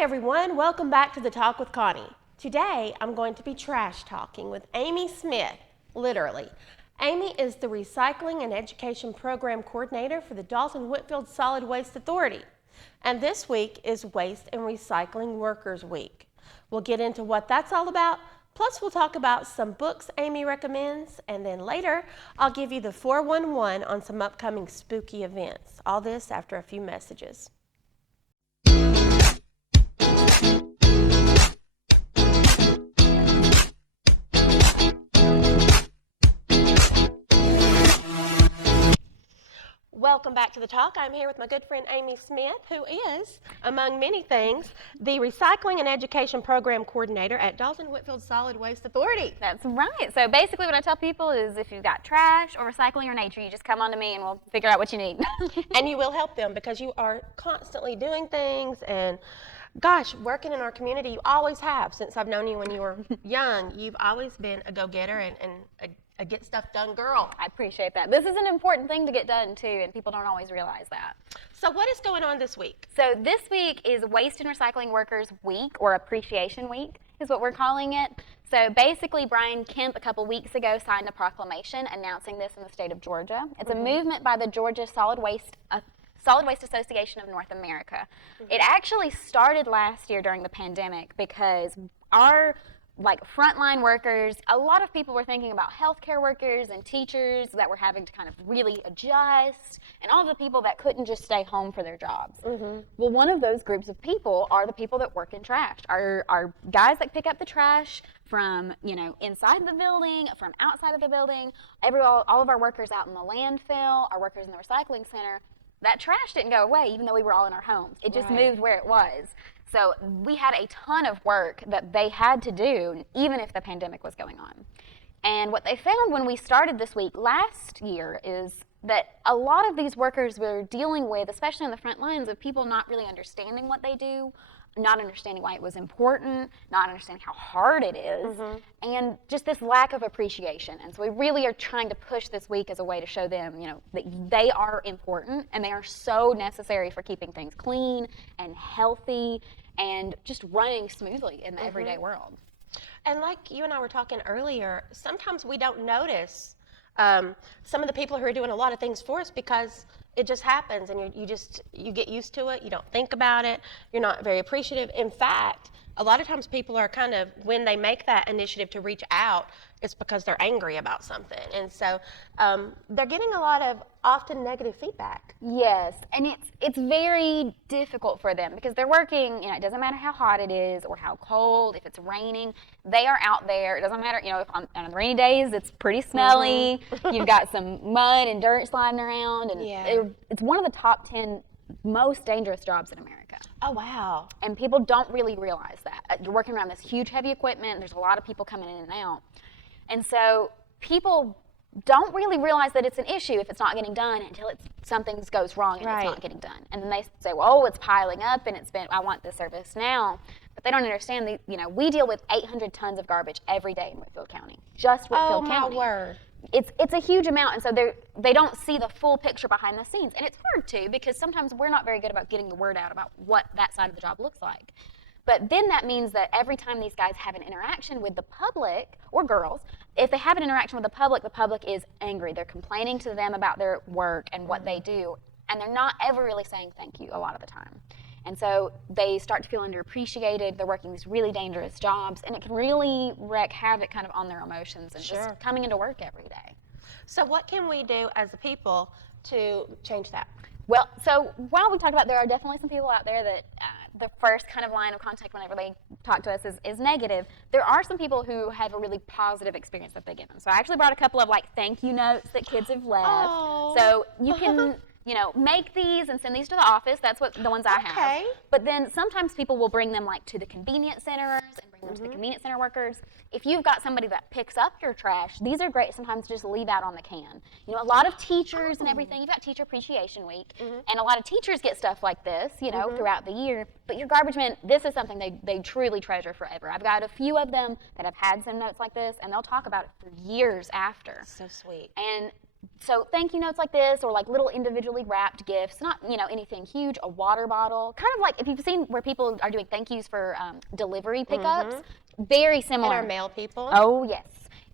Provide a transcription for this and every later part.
Hi everyone, welcome back to the Talk with Connie. Today I'm going to be trash talking with Amy Smith, literally. Amy is the Recycling and Education Program Coordinator for the Dalton-Whitfield Solid Waste Authority. And this week is Waste and Recycling Workers Week. We'll get into what that's all about, plus we'll talk about some books Amy recommends, and then later I'll give you the 411 on some upcoming spooky events. All this after a few messages. Welcome back to the Talk. I'm here with my good friend Amy Smith, who is, among many things, the Recycling and Education Program Coordinator at Dalton-Whitfield Solid Waste Authority. That's right. So basically what I tell people is if you've got trash or recycling or nature, you just come on to me and we'll figure out what you need. And you will help them because you are constantly doing things and gosh, working in our community, you always have. Since I've known you when you were young, you've always been a go-getter and a get stuff done girl. I appreciate that. This is an important thing to get done too, and people don't always realize that. So what is going on this week? So this week is Waste and Recycling Workers Week, or Appreciation Week is what we're calling it. So basically Brian Kemp a couple weeks ago signed a proclamation announcing this in the state of Georgia. It's a movement by the Georgia Solid Waste Association of North America. It actually started last year during the pandemic because our frontline workers, a lot of people were thinking about healthcare workers and teachers that were having to kind of really adjust, and all the people that couldn't just stay home for their jobs. Well, one of those groups of people are the people that work in trash, our guys that pick up the trash from, inside the building, from outside of the building, all of our workers out in the landfill, our workers in the recycling center. That trash didn't go away even though we were all in our homes. It just moved where it was. So we had a ton of work that they had to do even if the pandemic was going on. And what they found when we started this week last year is that a lot of these workers were dealing with, especially on the front lines, of people not really understanding what they do, not understanding why it was important, not understanding how hard it is, and just this lack of appreciation. And so we really are trying to push this week as a way to show them, that they are important and they are so necessary for keeping things clean and healthy and just running smoothly in the everyday world. And like you and I were talking earlier, sometimes we don't notice some of the people who are doing a lot of things for us because it just happens and you get used to it, you don't think about it, you're not very appreciative. In fact, a lot of times people are kind of, when they make that initiative to reach out, it's because they're angry about something. And so they're getting a lot of often negative feedback. Yes, and it's very difficult for them because they're working, it doesn't matter how hot it is or how cold, if it's raining, they are out there. It doesn't matter, if on the rainy days it's pretty smelly, you've got some mud and dirt sliding around, and it's one of the top 10 most dangerous jobs in America. Oh, wow. And people don't really realize that. You're working around this huge, heavy equipment, there's a lot of people coming in and out. And so people don't really realize that it's an issue if it's not getting done until something goes wrong and it's not getting done. And then they say, well, it's piling up and I want this service now. But they don't understand, we deal with 800 tons of garbage every day in Whitfield County, just Whitfield County. Oh, my word. It's a huge amount, and so they don't see the full picture behind the scenes. And it's hard to, because sometimes we're not very good about getting the word out about what that side of the job looks like. But then that means that every time these guys have an interaction with the public, or girls, if they have an interaction with the public is angry. They're complaining to them about their work and what they do, and they're not ever really saying thank you a lot of the time. And so they start to feel underappreciated. They're working these really dangerous jobs, and it can really wreak havoc kind of on their emotions and just coming into work every day. So what can we do as a people to change that? Well, so while we talked about there are definitely some people out there that the first kind of line of contact whenever they talk to us is negative, there are some people who have a really positive experience that they give them. So I actually brought a couple of thank you notes that kids have left. Oh. So you can make these and send these to the office. That's what the ones I have. But then sometimes people will bring them to the convenience centers and bring them to the convenience center workers. If you've got somebody that picks up your trash, these are great sometimes to just leave out on the can. A lot of teachers and everything, you've got Teacher Appreciation Week, and a lot of teachers get stuff like this, throughout the year. But your garbage men, this is something they truly treasure forever. I've got a few of them that have had some notes like this, and they'll talk about it for years after. So sweet. And So thank you notes like this, or like little individually wrapped gifts, not anything huge, a water bottle, kind of like if you've seen where people are doing thank yous for delivery pickups, very similar. And our mail people. Oh yes.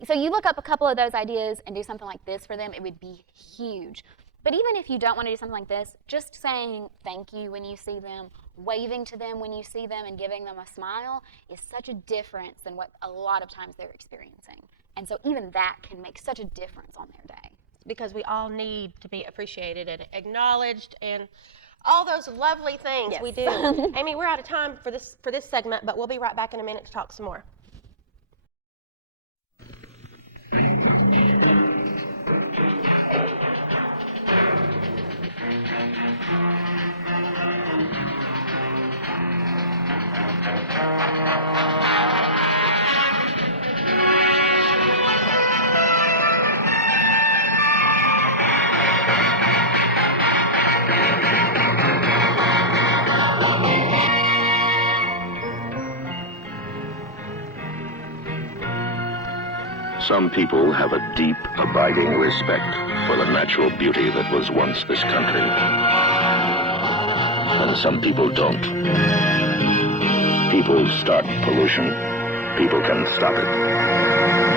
So you look up a couple of those ideas and do something like this for them, it would be huge. But even if you don't want to do something like this, just saying thank you when you see them, waving to them when you see them, and giving them a smile is such a difference than what a lot of times they're experiencing. And so even that can make such a difference on their day. Because we all need to be appreciated and acknowledged and all those lovely things we do. Amy, we're out of time for this segment, but we'll be right back in a minute to talk some more. Some people have a deep, abiding respect for the natural beauty that was once this country. And some people don't. People start pollution. People can stop it.